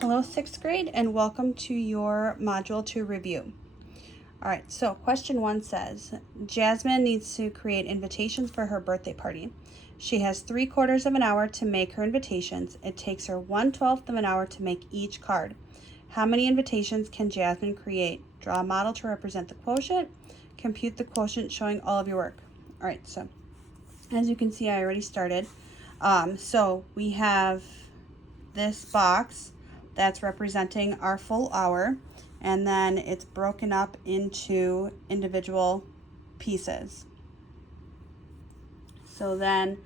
Hello, 6th grade, and welcome to your Module 2 review. All right, so question 1 says, Jasmine needs to create invitations for her birthday party. She has 3/4 of an hour to make her invitations. It takes her 1/12 of an hour to make each card. How many invitations can Jasmine create? Draw a model to represent the quotient. Compute the quotient showing all of your work. All right, so as you can see, I already started. So we have this box that's representing our full hour, and then it's broken up into individual pieces. So then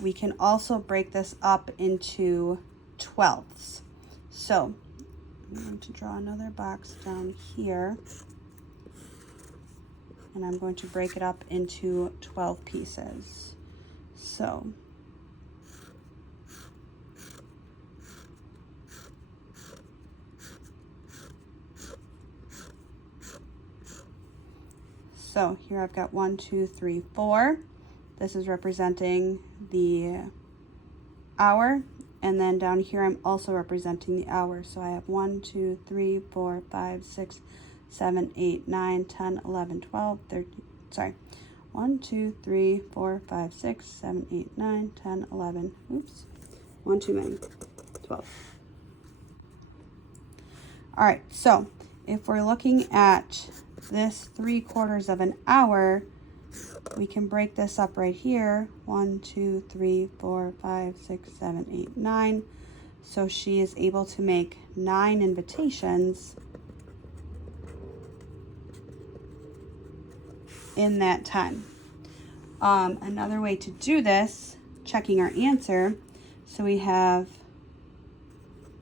we can also break this up into 12ths. So I'm going to draw another box down here, and I'm going to break it up into 12 pieces. So here I've got 1, 2, 3, 4. This is representing the hour. And then down here I'm also representing the hour. So I have 1, 2, 3, 4, 5, 6, 7, 8, 9, 10, 11, 12, 13, sorry. 1, 2, 3, 4, 5, 6, 7, 8, 9, 10, 11, oops. One too many, 12. All right, so if we're looking at this 3/4 of an hour, we can break this up right here. 1, 2, 3, 4, 5, 6, 7, 8, 9. So she is able to make 9 invitations in that time. Another way to do this, checking our answer, so we have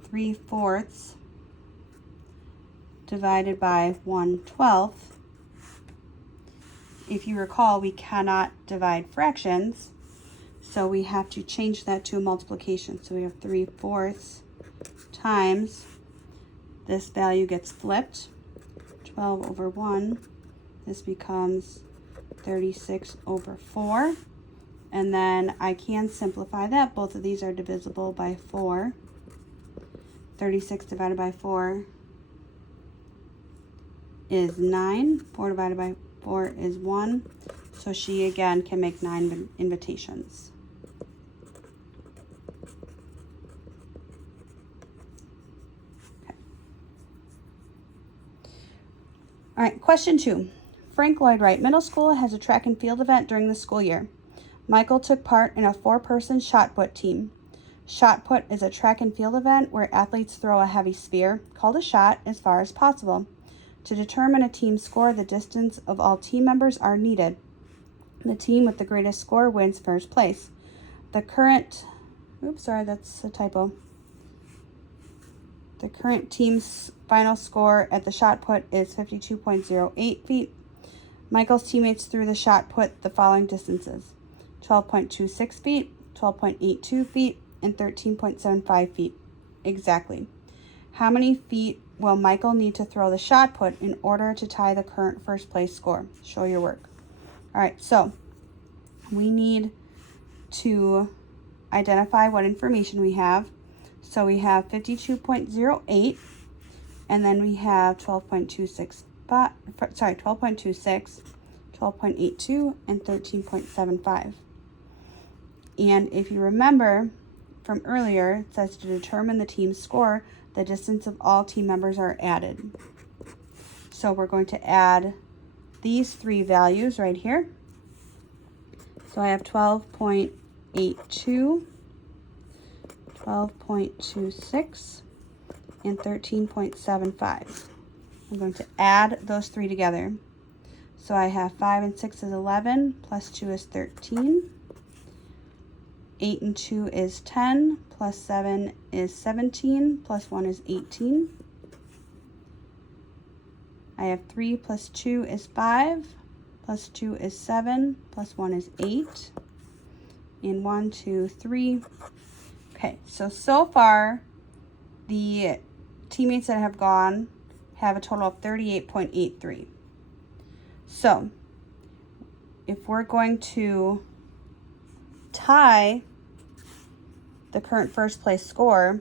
3/4 divided by 1/12. If you recall, we cannot divide fractions, so we have to change that to a multiplication. So we have 3/4 times, this value gets flipped, 12 over 1. This becomes 36 over 4. And then I can simplify that. Both of these are divisible by 4. 36 divided by 4 is 9. 4 divided by 4 is 1. So she again can make 9 invitations. Okay. All right, question 2. Frank Lloyd Wright Middle School has a track and field event during the school year. Michael took part in a 4-person shot put team. Shot put is a track and field event where athletes throw a heavy sphere, called a shot, as far as possible. To determine a team score, the distance of all team members are needed. The team with the greatest score wins first place. The current, that's a typo. The current team's final score at the shot put is 52.08 feet. Michael's teammates threw the shot put the following distances: 12.26 feet, 12.82 feet, and 13.75 feet. Exactly. How many feet will Michael need to throw the shot put in order to tie the current first place score? Show your work. All right, so we need to identify what information we have. So we have 52.08, and then we have 12.26, 12.82, and 13.75. And if you remember from earlier, it says to determine the team's score, the distance of all team members are added. So we're going to add these 3 values right here. So I have 12.82, 12.26, and 13.75. I'm going to add those 3 together. So I have 5 and 6 is 11, plus 2 is 13. 8 and 2 is 10, plus 7 is 17, plus 1 is 18. I have 3 plus 2 is 5, plus 2 is 7, plus 1 is 8. And 1, 2, 3. Okay, so far, the teammates that have gone have a total of 38.83. So, if we're going to tie the current first place score,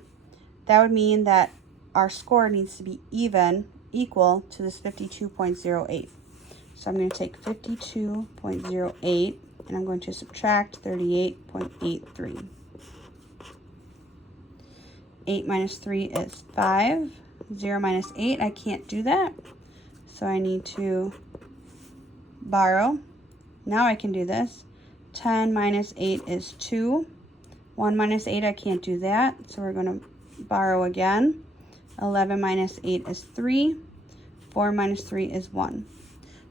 that would mean that our score needs to be equal to this 52.08. So I'm going to take 52.08 and I'm going to subtract 38.83. 8 minus 3 is 5. 0 minus 8, I can't do that. So I need to borrow. Now I can do this. 10 minus 8 is 2. 1 minus 8, I can't do that. So we're going to borrow again. 11 minus 8 is 3. 4 minus 3 is 1.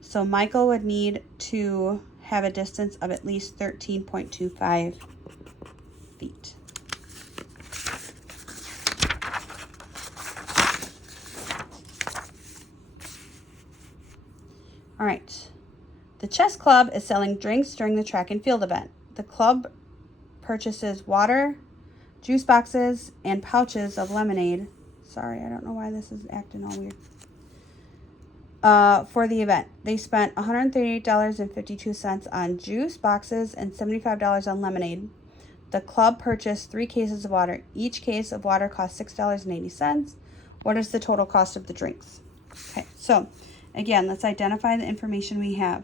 So Michael would need to have a distance of at least 13.25 feet. All right. The chess club is selling drinks during the track and field event. The club purchases water, juice boxes, and pouches of lemonade. Sorry, I don't know why this is acting all weird. For the event. They spent $138.52 on juice boxes and $75 on lemonade. The club purchased 3 cases of water. Each case of water cost $6.80. What is the total cost of the drinks? Okay, so again, let's identify the information we have.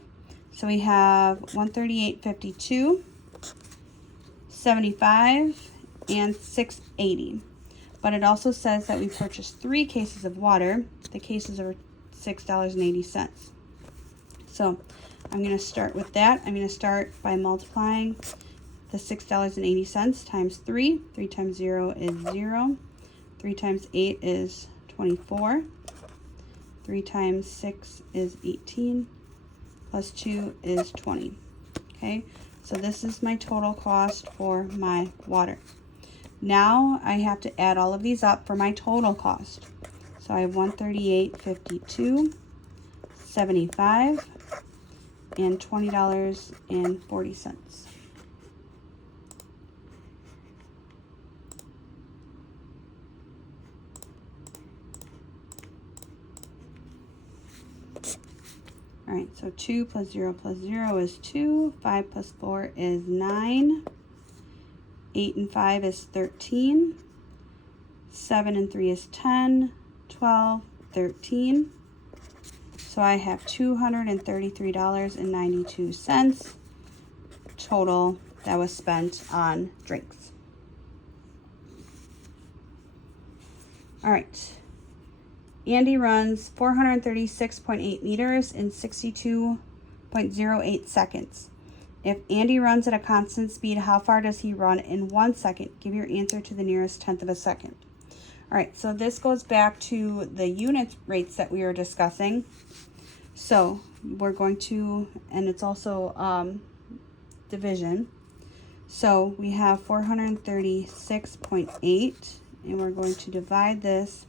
So we have $138.52, $75, and $6.80. But it also says that we purchased 3 cases of water. The cases are $6.80. So I'm going to start with that. I'm going to start by multiplying the $6.80 times 3. 3 times 0 is 0. 3 times 8 is 24. 3 times 6 is 18. Plus 2 is 20. Okay, so this is my total cost for my water. Now I have to add all of these up for my total cost. So I have $138.52, $75, and $20.40. All right, so 2 plus 0 is 2. 5 plus 4 is 9. 8 and 5 is 13. 7 and 3 is 10. 12, 13. So I have $233.92 total that was spent on drinks. All right. Andy runs 436.8 meters in 62.08 seconds. If Andy runs at a constant speed, how far does he run in 1 second? Give your answer to the nearest tenth of a second. All right, so this goes back to the unit rates that we were discussing. So we're going to, and it's also division. So we have 436.8, and we're going to divide this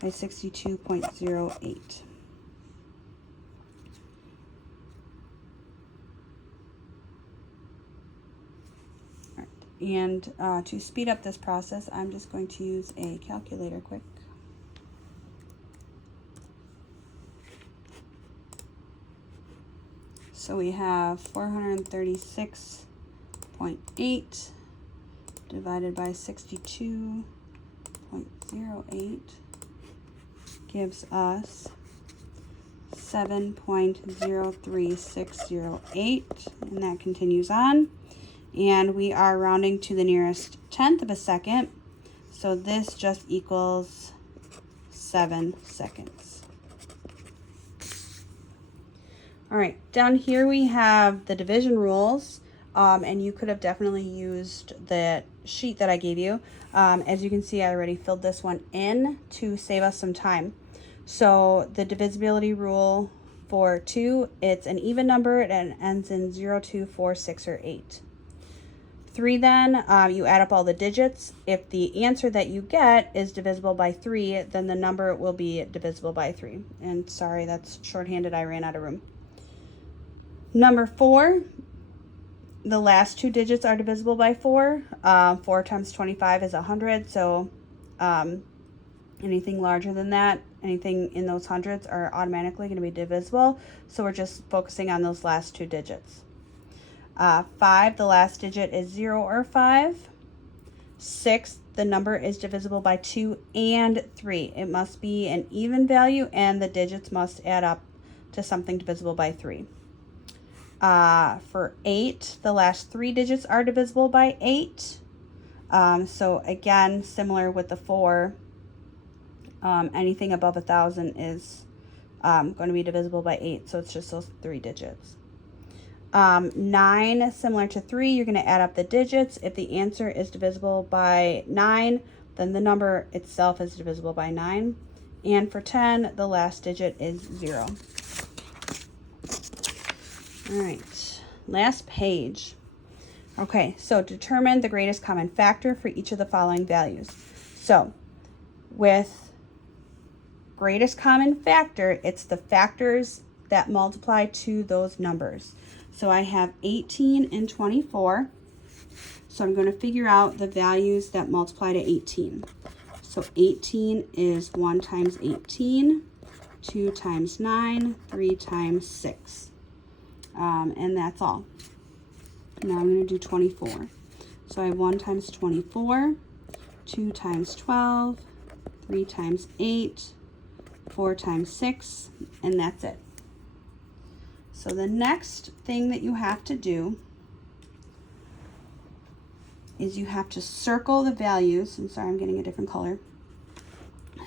by 62.08. And to speed up this process, I'm just going to use a calculator quick. So we have 436.8 divided by 62.08 gives us 7.03608, and that continues on. And we are rounding to the nearest tenth of a second, so this just equals 7 seconds. All right, down here we have the division rules, and you could have definitely used the sheet that I gave you. As you can see, I already filled this one in to save us some time. So the divisibility rule for 2, it's an even number and it ends in 0, 2, 4, 6, or 8. 3 then, you add up all the digits. If the answer that you get is divisible by 3, then the number will be divisible by 3. And sorry, that's shorthanded, I ran out of room. Number 4, the last 2 digits are divisible by 4. 4 times 25 is 100, so anything larger than that, anything in those hundreds are automatically going to be divisible. So we're just focusing on those last 2 digits. 5, the last digit is 0 or 5. 6, the number is divisible by 2 and 3. It must be an even value, and the digits must add up to something divisible by 3. For 8, the last 3 digits are divisible by 8. So again, similar with the 4, anything above 1,000 is going to be divisible by 8. So it's just those 3 digits. 9, similar to 3, you're going to add up the digits. If the answer is divisible by 9, then the number itself is divisible by 9. And for 10, the last digit is 0. All right, last page. Okay, so determine the greatest common factor for each of the following values. So with greatest common factor, it's the factors that multiply to those numbers. So I have 18 and 24. So I'm going to figure out the values that multiply to 18. So 18 is 1 times 18, 2 times 9, 3 times 6. And that's all. Now I'm going to do 24. So I have 1 times 24, 2 times 12, 3 times 8, 4 times 6, and that's it. So the next thing that you have to do is you have to circle the values. I'm sorry, I'm getting a different color.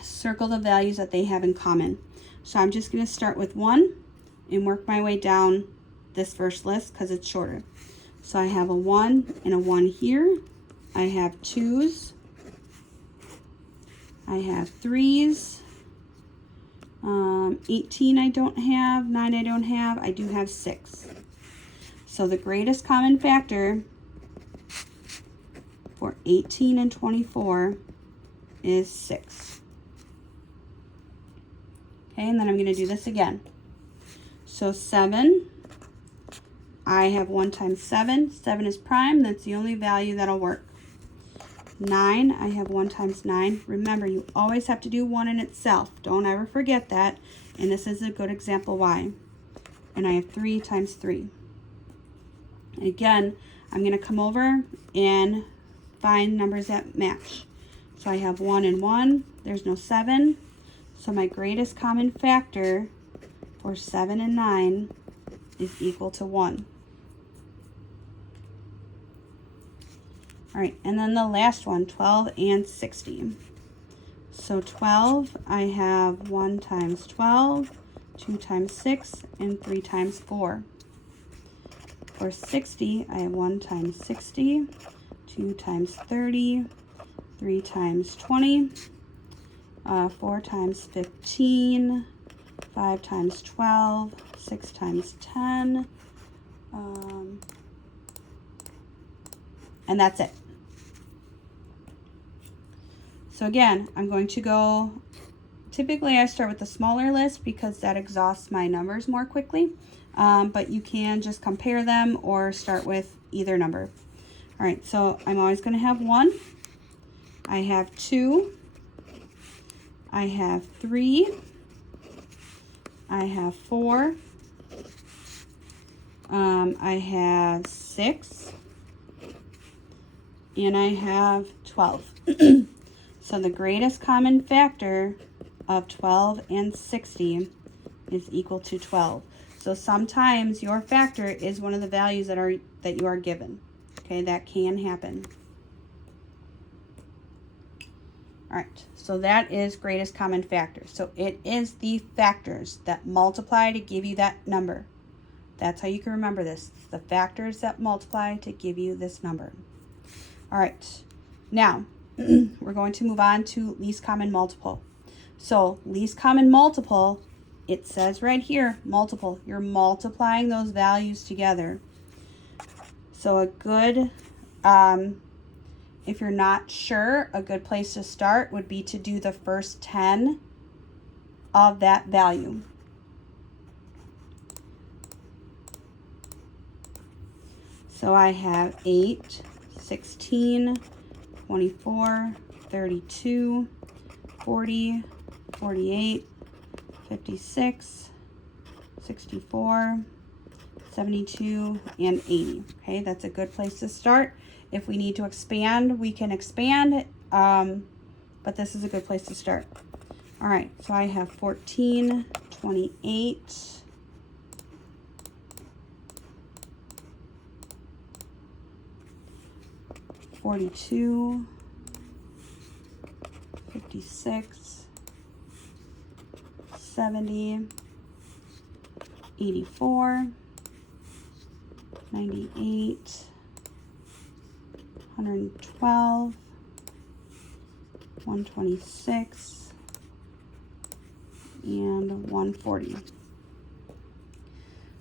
Circle the values that they have in common. So I'm just going to start with 1 and work my way down this first list because it's shorter. So I have a 1 and a 1 here. I have 2s. I have 3s. 18 I don't have, 9 I don't have, I do have 6. So the greatest common factor for 18 and 24 is 6. Okay, and then I'm going to do this again. So 7, I have 1 times 7. 7 is prime, that's the only value that'll work. 9, I have 1 times 9. Remember, you always have to do 1 in itself. Don't ever forget that. And this is a good example why. And I have 3 times 3. Again, I'm going to come over and find numbers that match. So I have 1 and 1. There's no 7. So my greatest common factor for 7 and 9 is equal to 1. All right, and then the last one, 12 and 60. So 12, I have 1 times 12, 2 times 6, and 3 times 4. For 60, I have 1 times 60, 2 times 30, 3 times 20, 4 times 15, 5 times 12, 6 times 10, and that's it. So again, I'm going to go, typically I start with the smaller list because that exhausts my numbers more quickly, but you can just compare them or start with either number. All right, so I'm always going to have 1, I have 2, I have 3, I have 4, I have 6, and I have 12. So the greatest common factor of 12 and 60 is equal to 12. So sometimes your factor is one of the values that you are given. Okay, that can happen. All right, so that is greatest common factor. So it is the factors that multiply to give you that number. That's how you can remember this. It's the factors that multiply to give you this number. All right, now we're going to move on to least common multiple. So least common multiple, it says right here, multiple. You're multiplying those values together. So a good, if you're not sure, a good place to start would be to do the first 10 of that value. So I have 8, 16, 24, 32, 40, 48, 56, 64, 72, and 80. Okay, that's a good place to start. If we need to expand, we can expand, but this is a good place to start. All right, so I have 14, 28, 42, 56, 70, 84, 98, 112, 126, and 140.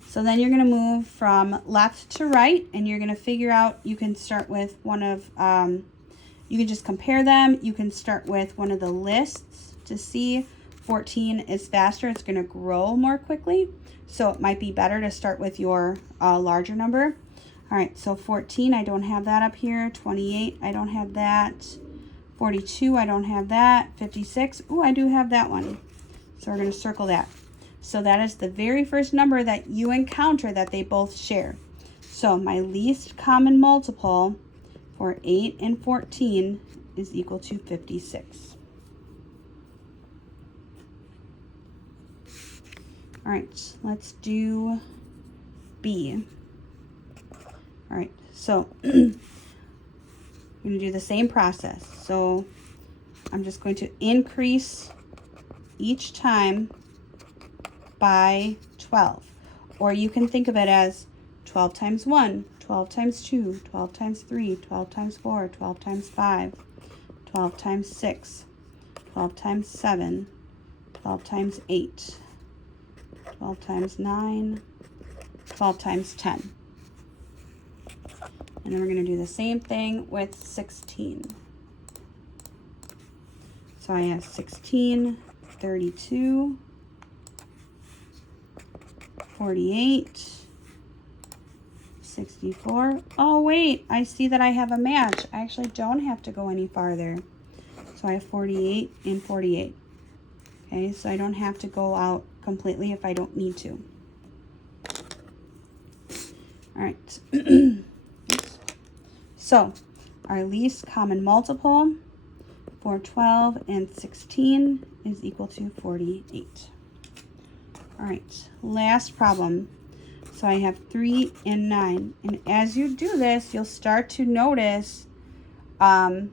So then you're going to move from left to right, and you're going to figure out, you can start with one of, you can just compare them. You can start with one of the lists to see 14 is faster. It's going to grow more quickly. So it might be better to start with your larger number. All right, so 14, I don't have that up here. 28, I don't have that. 42, I don't have that. 56, oh, I do have that one. So we're going to circle that. So that is the very first number that you encounter that they both share. So my least common multiple for 8 and 14 is equal to 56. All right, let's do B. All right, so I'm going to do the same process. So I'm just going to increase each time by 12. Or you can think of it as 12 times 1, 12 times 2, 12 times 3, 12 times 4, 12 times 5, 12 times 6, 12 times 7, 12 times 8, 12 times 9, 12 times 10. And then we're going to do the same thing with 16. So I have 16, 32, 48, 64. Oh, wait, I see that I have a match. I actually don't have to go any farther. So I have 48 and 48. Okay, so I don't have to go out completely if I don't need to. All right. So our least common multiple for 12 and 16 is equal to 48. All right, last problem. So I have 3 and 9. And as you do this, you'll start to notice, you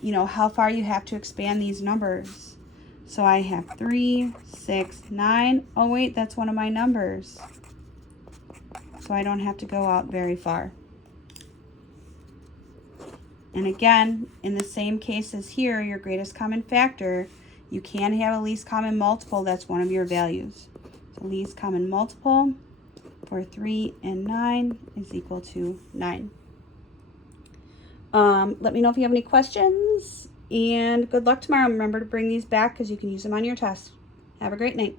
know, how far you have to expand these numbers. So I have 3, 6, 9. Oh, wait, that's one of my numbers. So I don't have to go out very far. And again, in the same case as here, your greatest common factor, you can have a least common multiple that's one of your values. So least common multiple for 3 and 9 is equal to 9. Let me know if you have any questions, and good luck tomorrow. Remember to bring these back because you can use them on your test. Have a great night.